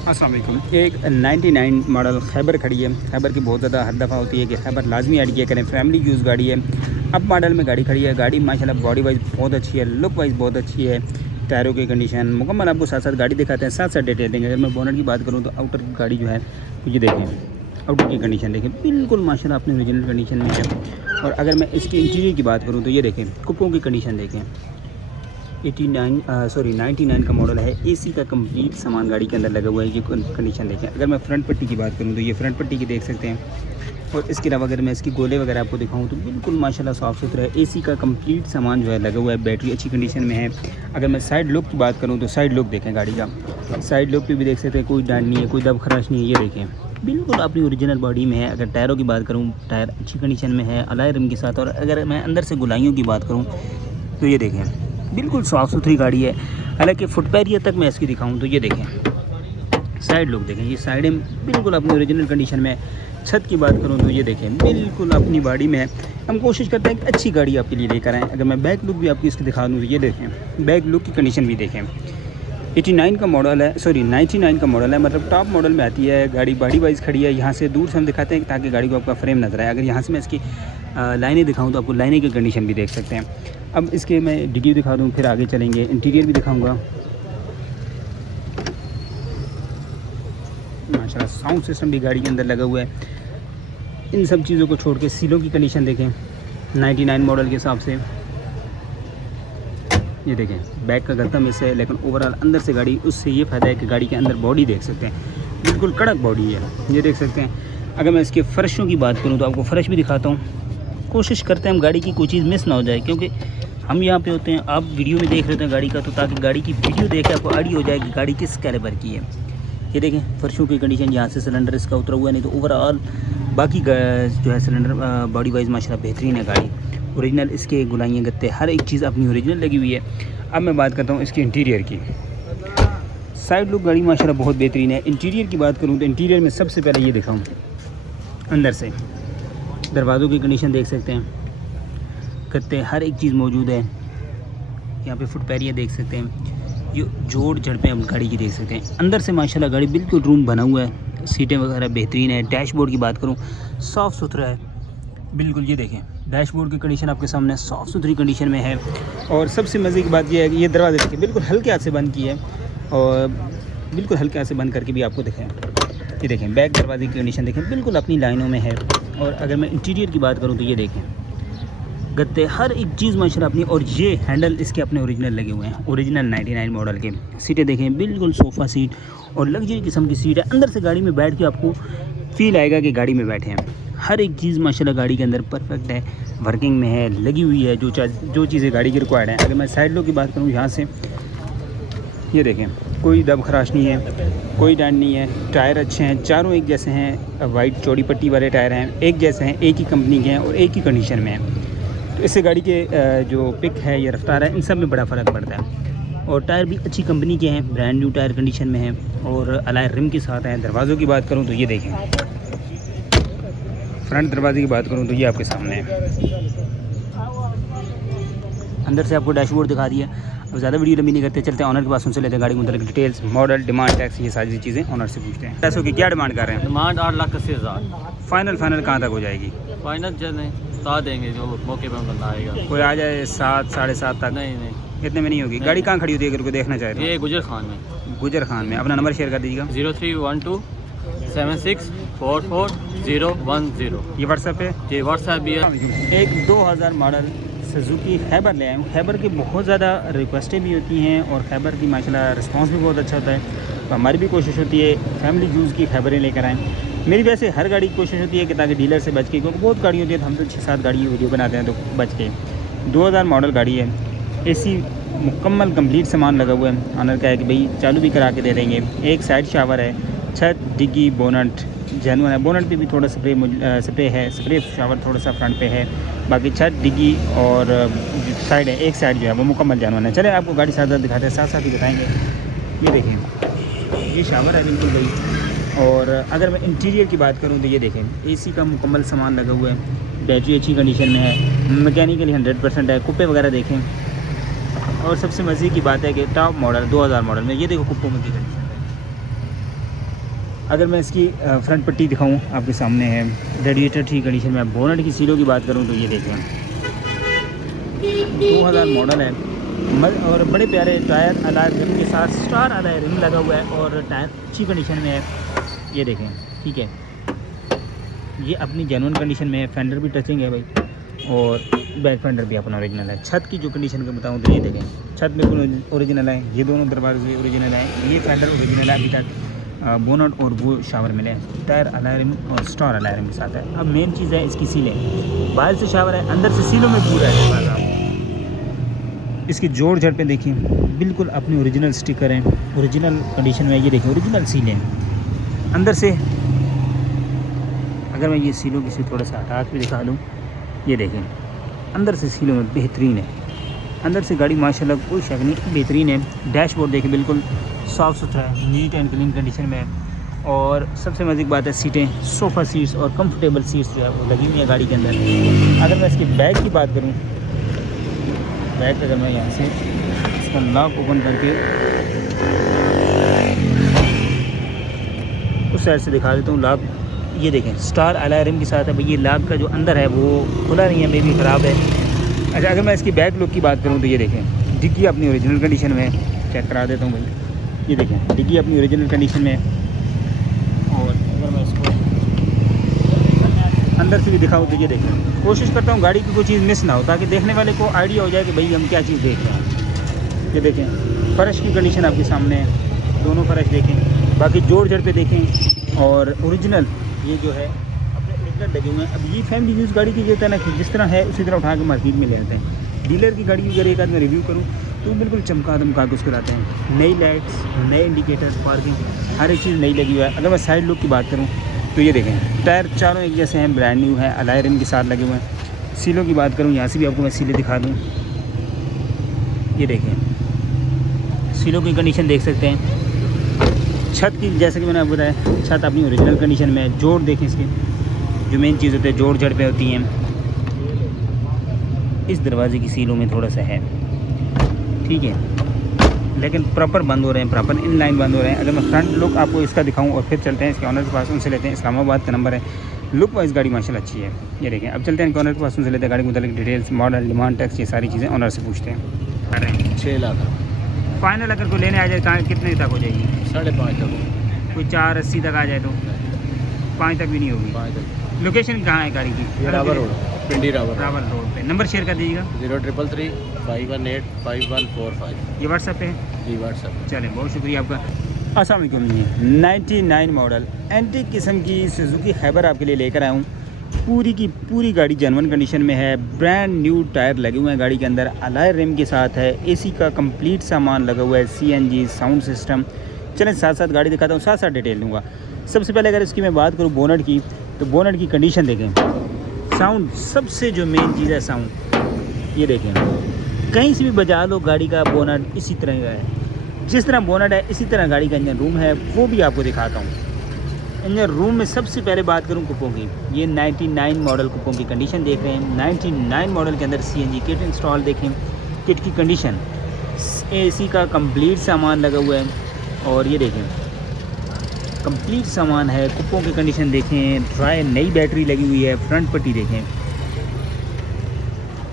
अस्सलाम वालेकुम। एक 99 मॉडल खैबर खड़ी है। खैबर की बहुत ज़्यादा हर दफ़ा होती है कि खैबर लाजमी ऐड किया करें, फैमिली यूज़ गाड़ी है। अब मॉडल में गाड़ी खड़ी है। गाड़ी माशाल्लाह बॉडी वाइज बहुत अच्छी है, लुक वाइज बहुत अच्छी है। टायरों की कंडीशन मुकम्मल आपको साथ साथ गाड़ी दिखाते हैं, साथ साथ डिटेल देंगे। अगर मैं बोनट की बात करूँ तो आउटर की गाड़ी जो है तो ये देखें, आउटर की कंडीशन देखें, बिल्कुल माशाल्लाह अपनी ओरिजिनल कंडीशन में है। और अगर मैं इसके इंटीरियर की बात करूँ तो ये देखें, कुप्पों की कंडीशन देखें। 99 का मॉडल है। एसी का कंप्लीट सामान गाड़ी के अंदर लगा हुआ है। ये कंडीशन देखें। अगर मैं फ्रंट पट्टी की बात करूँ तो ये फ्रंट पट्टी की देख सकते हैं। और इसके अलावा अगर मैं इसकी गोले वगैरह आपको दिखाऊं तो बिल्कुल माशाल्लाह साफ़ सुथरा है। एसी का कंप्लीट सामान जो है लगा हुआ है। बैटरी अच्छी कंडीशन में है। अगर मैं साइड लुक की बात करूँ तो साइड लुक देखें गाड़ी का, साइड लुक पे भी देख सकते हैं, कोई डांट नहीं है, कोई दब खराश नहीं है। ये देखें बिल्कुल अपनी ओरिजिनल बॉडी में है। अगर टायरों की बात करूँ, टायर अच्छी कंडीशन में है, अलॉय रिम के साथ। और अगर मैं अंदर से गुलाइयों की बात करूँ तो ये देखें बिल्कुल साफ़ सुथरी गाड़ी है। हालांकि फुटपैरिया तक मैं इसकी दिखाऊं तो ये देखें, साइड लुक देखें, ये साइडें बिल्कुल अपनी ओरिजिनल कंडीशन में है। छत की बात करूं तो ये देखें बिल्कुल अपनी बॉडी में है। हम कोशिश करते हैं कि अच्छी गाड़ी आपके लिए लेकर आएँ। अगर मैं बैक लुक भी आपकी इसकी दिखा दूँ तो ये देखें, बैक लुक की कंडीशन भी देखें। 89 का मॉडल है, 99 का मॉडल है, मतलब टॉप मॉडल में आती है गाड़ी। बॉडी वाइज खड़ी है। यहाँ से दूर से हम दिखाते हैं ताकि गाड़ी को आपका फ्रेम नजर आए। अगर यहाँ से मैं इसकी लाइनें दिखाऊं तो आपको लाइनें की कंडीशन भी देख सकते हैं। अब इसके मैं डिग्गी दिखा दूं, फिर आगे चलेंगे, इंटीरियर भी दिखाऊंगा। माशाल्लाह साउंड सिस्टम भी गाड़ी के अंदर लगा हुआ है। इन सब चीज़ों को छोड़ के सीलों की कंडीशन देखें 99 मॉडल के हिसाब से। ये देखें बैक का गत्ता मिस है, लेकिन ओवरऑल अंदर से गाड़ी, उससे ये फ़ायदा है कि गाड़ी के अंदर बॉडी देख सकते हैं, बिल्कुल कड़क बॉडी है, ये देख सकते हैं। अगर मैं इसके फ़र्शों की बात करूँ तो आपको फ़र्श भी दिखाता हूँ। कोशिश करते हैं हम गाड़ी की कोई चीज़ मिस ना हो जाए, क्योंकि हम यहाँ पे होते हैं, आप वीडियो में देख रहे हैं गाड़ी का, तो ताकि गाड़ी की वीडियो देख के आपको आइडिया हो जाए कि गाड़ी किस कैलिबर की है। ये देखें फर्शों की कंडीशन, यहाँ से सिलेंडर इसका उतरा हुआ है, नहीं तो ओवरऑल बाकी जो है सिलेंडर बॉडी वाइज माशाल्लाह बेहतरीन है गाड़ी। ओरिजिनल इसके गुलाइयाँ गत्ते हर एक चीज़ अपनी ओरिजिनल लगी हुई है। अब मैं बात करता हूँ इसके इंटीरियर की। साइड लुक गाड़ी माशाल्लाह बहुत बेहतरीन है। इंटीरियर की बात करूँ तो इंटीरियर में सबसे पहले ये दिखाऊँ, अंदर से दरवाज़ों की कंडीशन देख सकते हैं, गत्ते हर एक चीज़ मौजूद है। यहाँ पे फुटपैरिया देख सकते हैं, ये जोड़ झड़पें हम गाड़ी की देख सकते हैं। अंदर से माशाल्लाह गाड़ी बिल्कुल रूम बना हुआ है, सीटें वगैरह बेहतरीन है। डैशबोर्ड की बात करूँ साफ़ सुथरा है बिल्कुल। ये देखें डैशबोर्ड की कंडीशन आपके सामने साफ़ सुथरी कंडीशन में है। और सबसे मज़े की बात यह है कि ये दरवाजे देखिए बिल्कुल हल्के हाथ से बंद किए है, और बिल्कुल हल्के हाथ से बंद करके भी आपको दिखाएं। ये देखें बैक दरवाजे की कंडीशन देखें, बिल्कुल अपनी लाइनों में है। और अगर मैं इंटीरियर की बात करूँ तो ये देखें गत्ते हर एक चीज़ माशाल्लाह अपनी। और ये हैंडल इसके अपने ओरिजिनल लगे हुए हैं, ओरिजिनल 99 मॉडल के। सीटें देखें बिल्कुल सोफ़ा सीट और लग्जरी किस्म की सीट है। अंदर से गाड़ी में बैठ के आपको फील आएगा कि गाड़ी में बैठे हैं। हर एक चीज़ माशाल्लाह गाड़ी के अंदर परफेक्ट है, वर्किंग में है, लगी हुई है, जो चीज़ें गाड़ी की रिक्वायर्ड है। अगर मैं साइड लुक की बात करूँ यहाँ से, ये देखें कोई दब खराश नहीं है, कोई डांट नहीं है। टायर अच्छे हैं, चारों एक जैसे हैं, वाइट चौड़ी पट्टी वाले टायर हैं, एक जैसे हैं, एक ही कंपनी के हैं और एक ही कंडीशन में हैं। तो इससे गाड़ी के जो पिक है या रफ्तार है, इन सब में बड़ा फ़र्क पड़ता है। और टायर भी अच्छी कंपनी के हैं, ब्रांड न्यू टायर कंडीशन में हैं और अलॉय रिम के साथ हैं। दरवाज़ों की बात करूँ तो ये देखें, फ्रंट दरवाजे की बात करूँ तो ये आपके सामने है। अंदर से आपको डैशबोर्ड दिखा दिया। अब ज़्यादा वीडियो लंबी नहीं करते, चलते हैं ऑनर के पास, उनसे लेते हैं गाड़ी के मतलब डिटेल्स, मॉडल, डिमांड, टैक्स, ये सारी चीज़ें ऑनर से पूछते हैं। पैसों की क्या डिमांड कर रहे हैं? डिमांड 8,80,000। फाइनल कहाँ तक हो जाएगी? फाइनल चलें बता देंगे जो मौके पर बंदा आएगा। कोई आ जाए 7, 7.5 तक? नहीं इतने में नहीं होगी। गाड़ी कहाँ खड़ी होती है अगर कोई देखना चाहे तो? ये गुजर खान में। गुजर खान में। अपना नंबर शेयर कर दीजिएगा। 0312764410। ये व्हाट्सएप पे? जी व्हाट्सएप भी है। एक 2000 मॉडल सुजुकी खैबर ले आए हूँ। खैबर की बहुत ज़्यादा रिक्वेस्टें भी होती हैं और खैबर की माशाल्लाह रिस्पांस भी बहुत अच्छा होता है। तो हमारी भी कोशिश होती है फैमिली यूज़ की खैबरें लेकर आएँ। मेरी वैसे हर गाड़ी की कोशिश होती है कि ताकि डीलर से बच के, क्योंकि बहुत गाड़ी होती है तो हम तो 6-7 गाड़ी की वीडियो बनाते हैं तो बच के। 2000 मॉडल गाड़ी है, एसी मुकम्मल कंप्लीट सामान लगा हुआ है। ऑनर का है कि भाई चालू भी करा के दे देंगे। एक साइड शावर है, छत, डिग्गी, बोनट जेनुअन है। बोनट पे भी थोड़ा स्प्रे है, स्प्रे शावर थोड़ा सा फ्रंट पे है। बाकी छत, डिग्गी और साइड है, एक साइड जो है वो मुकम्मल जेनुअन है। चले आपको गाड़ी साथ साथ दिखाते हैं, साथ साथ ही बताएँगे। ये देखिए ये शावर है बिल्कुल भाई। और अगर मैं इंटीरियर की बात करूँ तो ये देखें एसी का मुकम्मल सामान लगा हुआ है, बैटरी अच्छी कंडीशन में है, मैकेनिकली 100% है। कुप्पे वगैरह देखें। और सबसे मज़े की बात है कि टॉप मॉडल 2000 मॉडल में ये देखो कुप्पों में की कंडीशन है, अगर मैं इसकी फ्रंट पट्टी दिखाऊं आपके सामने है, रेडिएटर ठीक कंडीशन में। बोनट की सीलों की बात करूं तो ये देखें 2000 मॉडल है और बड़े प्यारे टायर अलॉय रिम के साथ स्टार अलॉय रिम लगा हुआ है और टायर अच्छी कंडीशन में है। ये देखें, ठीक है, ये अपनी जेन्युइन कंडीशन में है। फेंडर भी टचिंग है भाई और बैक फेंडर भी अपना ओरिजिनल है। छत की जो कंडीशन का बताऊं तो ये देखें, छत बिल्कुल ओरिजिनल है, ये दोनों दरवाजे ओरिजिनल है, ये फेंडर ओरिजिनल है। अभी तक बोनट और वो शावर मिले, टायर अलॉय रिम और स्टार अलॉय रिम के साथ है। अब मेन चीज़ है इसकी सीलें, बाहर से शावर है, अंदर से सीलों में पूरा है। इसकी जोड़ जड़ पे देखिए बिल्कुल अपनी ओरिजिनल स्टिकर हैं, ओरिजिनल कंडीशन में। ये देखिए ओरिजिनल सीलें हैं अंदर से। अगर मैं ये सीलों की थोड़ा सा हटा के दिखा दूँ, ये देखें अंदर से सीलों में बेहतरीन है। अंदर से गाड़ी माशाल्लाह कोई शक नहीं बेहतरीन है। डैशबोर्ड देखें बिल्कुल साफ़ सुथरा है, नीट एंड क्लीन कंडीशन में है। और सबसे मज़े की बात है सीटें, सोफ़ा सीट्स और कंफर्टेबल सीट्स जो है वो लगी हुई है गाड़ी के अंदर। अगर मैं इसके बैग की बात करूँ, बैग अगर मैं यहाँ से इसका लॉक ओपन करके उस साइड से दिखा देता हूँ लॉक, ये देखें स्टार अलॉय रिम के साथ है भाई। ये लॉक का जो अंदर है वो खुला नहीं है, मे भी ख़राब है। अच्छा, अगर मैं इसकी बैक लुक की बात करूँ तो ये देखें डिग्गी अपनी ओरिजिनल कंडीशन में है। चेक करा देता हूँ भाई, ये देखें डिग्गी अपनी ओरिजिनल कंडीशन में है। और अगर मैं इसको अंदर से भी दिखाऊँ तो ये देखें, कोशिश करता हूँ गाड़ी की कोई चीज़ मिस ना हो ताकि देखने वाले को आइडिया हो जाए कि भाई हम क्या चीज़ देख रहे हैं। ये देखें फ़र्श की कंडीशन आपके सामने है, दोनों फ़र्श देखें, बाकी जोड़ जड़ पे देखें और ओरिजिनल ये जो है अपने ओरिजिनल लगे हुए हैं। अब ये फैमिली यूज़ गाड़ी की जो है ना कि जिस तरह है उसी तरह उठा के मार्केट में ले आते हैं। डीलर की गाड़ी अगर एक आदमी रिव्यू करूँ तो बिल्कुल चमका दमका के उसको लाते हैं। नई लाइट्स, नए इंडिकेटर्स, पार्किंग, हर एक चीज़ नई लगी हुआ है। अगर मैं साइड लुक की बात करूँ तो ये देखें टायर चारों एक जैसे हैं, ब्रांड न्यू है, अलॉय रिम के साथ लगे हुए हैं। सीलों की बात करूँ यहाँ से भी आपको मैं सीलें दिखा दूँ, ये देखें सीलों की कंडीशन देख सकते हैं। छत की जैसे कि मैंने आपको बताया छत अपनी ओरिजिनल कंडीशन में है। जोड़ देखें इसके, जो मेन चीज़ होती है जोड़ जड़ पे होती हैं। इस दरवाजे की सीलों में थोड़ा सा है, ठीक है, लेकिन प्रॉपर बंद हो रहे हैं, प्रॉपर इन लाइन बंद हो रहे हैं। अगर मैं फ्रंट लुक आपको इसका दिखाऊं और फिर चलते हैं इसके ऑनर के पास, उनसे लेते हैं। इस्लामाबाद का नंबर है, लुक वाइज गाड़ी माशाल्लाह अच्छी है। ये देखें, अब चलते हैं ऑनर के पास, उनसे लेते हैं गाड़ी के मुताबिक डिटेल्स, मॉडल, डिमांड, टैक्स, ये सारी चीज़ें ऑनर से पूछते हैं। अरे 6 लाख फाइनल अगर कोई लेने आ जाए कहाँ कितने तक हो जाएगी? 5.5 तक। कोई 480 तक आ जाए तो 5 तक भी नहीं होगी। 5 तक। लोकेशन कहाँ है गाड़ी की? रावल रोड, पिंडी रावल रोड पे। नंबर शेयर कर दीजिएगा। 0333 518 5145। ये व्हाट्सएप पे है? जी व्हाट्सएप। चलें, बहुत शुक्रिया आपका। अस्सलाम वालेकुम जी, 99 मॉडल एंटीक किस्म की सुजुकी खैबर आपके लिए लेकर आया हूँ। पूरी की पूरी गाड़ी जेन्युइन कंडीशन में है, ब्रांड न्यू टायर लगे हुए हैं गाड़ी के अंदर, अलॉय रिम के साथ है, एसी का कंप्लीट सामान लगा हुआ है, सीएनजी साउंड सिस्टम। चलें साथ साथ गाड़ी दिखाता हूँ, साथ साथ डिटेल दूँगा। सबसे पहले अगर इसकी मैं बात करूँ बोनट की, तो बोनट की कंडीशन देखें, साउंड सबसे जो मेन चीज़ है साउंड। ये देखें कहीं से भी बजा लो गाड़ी का बोनट इसी तरह का है, जिस तरह बोनट है इसी तरह गाड़ी का इंजन रूम है, वो भी आपको दिखाता हूँ। इंजन रूम में सबसे पहले बात करूं कुपों की, ये 99 मॉडल कुपों की कंडीशन देख रहे हैं। 99 मॉडल के अंदर सीएनजी किट इंस्टॉल देखें, किट की कंडीशन, एसी का कंप्लीट सामान लगा हुआ है और ये देखें कंप्लीट सामान है। कुपों की कंडीशन देखें, ड्राई नई बैटरी लगी हुई है, फ्रंट पट्टी देखें।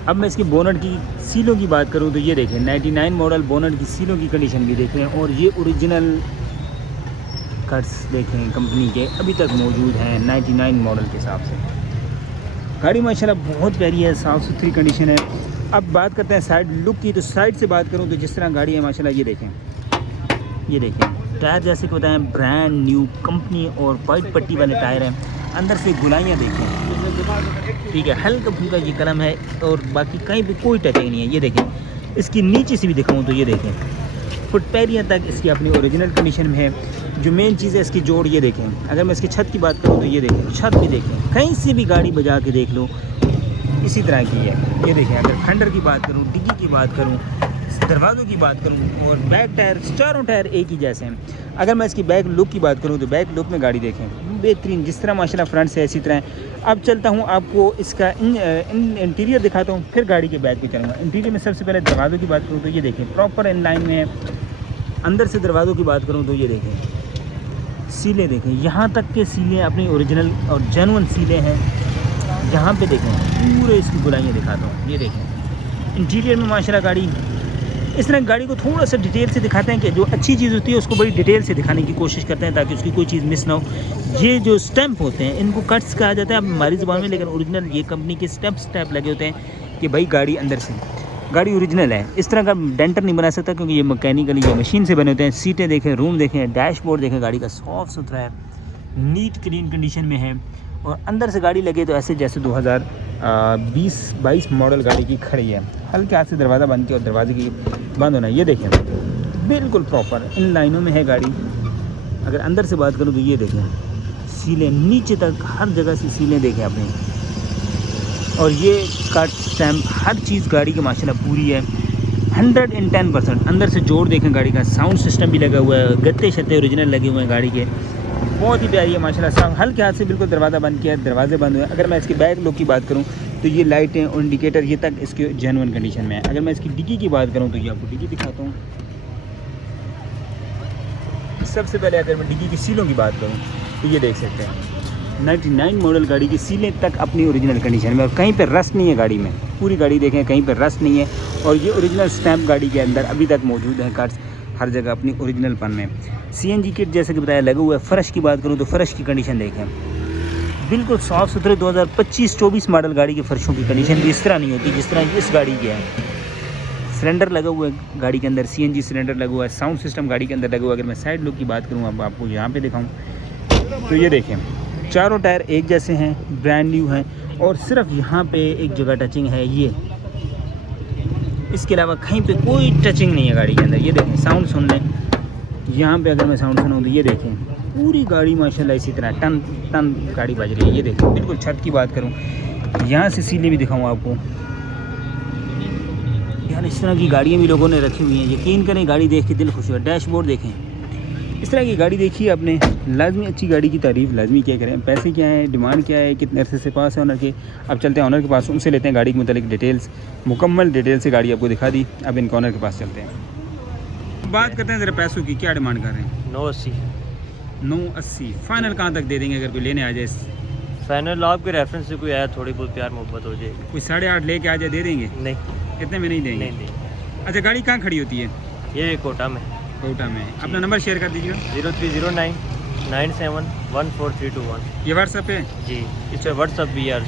अब मैं इसकी बोनट की सीलों की बात करूं तो ये देखें 99 मॉडल बोनट की सीलों की कंडीशन भी देखें और ये ओरिजिनल कट्स देखें कंपनी के अभी तक मौजूद हैं 99 मॉडल के हिसाब से। गाड़ी माशाल्लाह बहुत प्यारी है, साफ़ सुथरी कंडीशन है। अब बात करते हैं साइड लुक की, तो साइड से बात करूं तो जिस तरह गाड़ी है माशाल्लाह ये देखें, ये देखें टायर जैसे कि बताएं ब्रांड न्यू कंपनी और वाइट पट्टी वाले टायर हैं। अंदर से गुलाइयाँ देखें, ठीक है, हल्का फुल्का ये कलम है और बाकी कहीं भी कोई टचिंग नहीं है। ये देखें इसकी नीचे से भी दिखाऊँ तो ये देखें फुट पैरियाँ तक इसकी अपनी ओरिजिनल कंडीशन में है। जो मेन चीज़ है इसकी जोड़, ये देखें। अगर मैं इसकी छत की बात करूँ तो ये देखें, छत भी देखें, कहीं से भी गाड़ी बजा के देख लो इसी तरह की है। ये देखें, अगर फेंडर की बात करूँ, डिग्गी की बात करूँ, दरवाज़ों की बात करूँ और बैक टायर, चारों टायर एक ही जैसे हैं। अगर मैं इसकी बैक लुक की बात करूँ तो बैक लुक में गाड़ी देखें बेहतरीन, जिस तरह माशाल्लाह फ्रंट से इसी तरह। अब चलता हूँ आपको इसका इंटीरियर दिखाता हूँ, फिर गाड़ी के बैक पे चलूँगा। इंटीरियर में सबसे पहले दरवाज़ों की बात करूँ तो ये देखें प्रॉपर इन लाइन में है। अंदर से दरवाज़ों की बात करूँ तो ये देखें सीलें देखें, यहाँ तक के सीलें अपनी ओरिजिनल और जेन्युइन सीलें हैं। यहाँ पे देखें पूरे इसकी गुलाइयाँ दिखाता हूँ। ये देखें इंटीरियर में माशाल्लाह गाड़ी इस तरह गाड़ी को थोड़ा सा डिटेल से दिखाते हैं कि जो अच्छी चीज़ होती है उसको बड़ी डिटेल से दिखाने की कोशिश करते हैं ताकि उसकी कोई चीज़ मिस ना हो। ये जो स्टैंप होते हैं इनको कट्स कहा जाता है हमारी ज़बान में, लेकिन ओरिजिनल ये कंपनी के स्टैंप लगे होते हैं कि भाई गाड़ी अंदर से गाड़ी ओरिजिनल है। इस तरह का डेंटर नहीं बना सकता क्योंकि ये मैकेनिकली या मशीन से बने होते हैं। सीटें देखें, रूम देखें, डैशबोर्ड देखें, गाड़ी का साफ़ सुथरा है, नीट क्लीन कंडीशन में है। और अंदर से गाड़ी लगे तो ऐसे जैसे 2020-22 मॉडल गाड़ी की खड़ी है। हल्के हाथ से दरवाज़ा बंद किया और दरवाजे की बंद होना, ये देखें बिल्कुल प्रॉपर इन लाइनों में है गाड़ी। अगर अंदर से बात करूँ तो ये देखें सीलें नीचे तक हर जगह से सीलें देखें आपने, और ये कट स्टैम्प हर चीज़ गाड़ी की माशाल्लाह पूरी है 110%। अंदर से जोड़ देखें गाड़ी का, साउंड सिस्टम भी लगा हुआ है, गत्ते शत्ते ओरिजिनल लगे हुए हैं गाड़ी के, बहुत ही प्यारी है माशाल्लाह। साफ हल्के हाथ से बिल्कुल दरवाज़ा बंद किया है, दरवाजे बंद हुए। अगर मैं इसके बैक लुक की बात करूं तो ये लाइटें और इंडिकेटर ये तक इसके जेन्युइन कंडीशन में है। अगर मैं इसकी डिग्गी की बात करूं तो ये आपको डिग्गी दिखाता हूं। सबसे पहले अगर मैं डिग्गी की सीलों की बात करूं तो ये देख सकते हैं 99 मॉडल गाड़ी की सीलें तक अपनी ओरिजिनल कंडीशन में, और कहीं पर रस्ट नहीं है गाड़ी में। पूरी गाड़ी देखें कहीं पर रस्ट नहीं है, और ये ओरिजिनल स्टैम्प गाड़ी के अंदर अभी तक मौजूद है कार्ड्स हर जगह अपनी ओरिजिनल पन में। CNG किट जैसे कि बताया लगा हुआ है। फ़र्श की बात करूँ तो फ़र्श की कंडीशन देखें बिल्कुल साफ़ सुथरे 2025-24 मॉडल गाड़ी के फ़र्शों की कंडीशन भी इस तरह नहीं होती जिस तरह इस गाड़ी की है। सिलेंडर लगा हुआ है गाड़ी के अंदर, CNG सिलेंडर लगा हुआ है, साउंड सिस्टम गाड़ी के अंदर लगा हुआ है। अगर मैं साइड लुक की बात करूँ अब आपको यहाँ पे दिखाऊँ तो ये देखें चारों टायर एक जैसे हैं, ब्रांड न्यू हैं, और सिर्फ यहाँ पे एक जगह टचिंग है ये, इसके अलावा कहीं पे कोई टचिंग नहीं है गाड़ी के अंदर। ये देखें साउंड सुन लें, यहाँ पे अगर मैं साउंड सुनाऊँ तो ये देखें पूरी गाड़ी माशाल्लाह इसी तरह टन टन गाड़ी बज रही है। ये देखें बिल्कुल छत की बात करूँ यहाँ से सीले भी दिखाऊँ आपको, यार इस तरह की गाड़ियाँ भी लोगों ने रखी हुई हैं। यकीन करें गाड़ी देख के दिल खुश हुआ। डैशबोर्ड देखें, इस तरह की गाड़ी देखी आपने, लाजमी अच्छी गाड़ी की तारीफ़ लाजमी क्या करें। पैसे क्या है, डिमांड क्या है, कितने अरसे से पास है ऑनर के। अब चलते हैं ऑनर के पास, उनसे लेते हैं गाड़ी के मतलब डिटेल्स, मुकम्मल डिटेल से गाड़ी आपको दिखा दी। अब इनके ऑनर के पास चलते हैं, बात करते हैं ज़रा पैसों की। क्या डिमांड कर रहे हैं? 980 फाइनल कहाँ तक दे देंगे अगर कोई लेने आ जाए? फाइनल आपके रेफरेंस से कोई आया थोड़ी बहुत प्यार मोहब्बत हो जाएगी। कोई 8.5 लेके आ जाए दे देंगे? नहीं, इतने में नहीं देंगे? नहीं। अच्छा गाड़ी कहाँ खड़ी होती है? ये कोटा में। कोटा में। अपना नंबर शेयर कर दीजिएगा। 0309 97 14321। ये व्हाट्सएप है जी, इस पर व्हाट्सअप भी यार।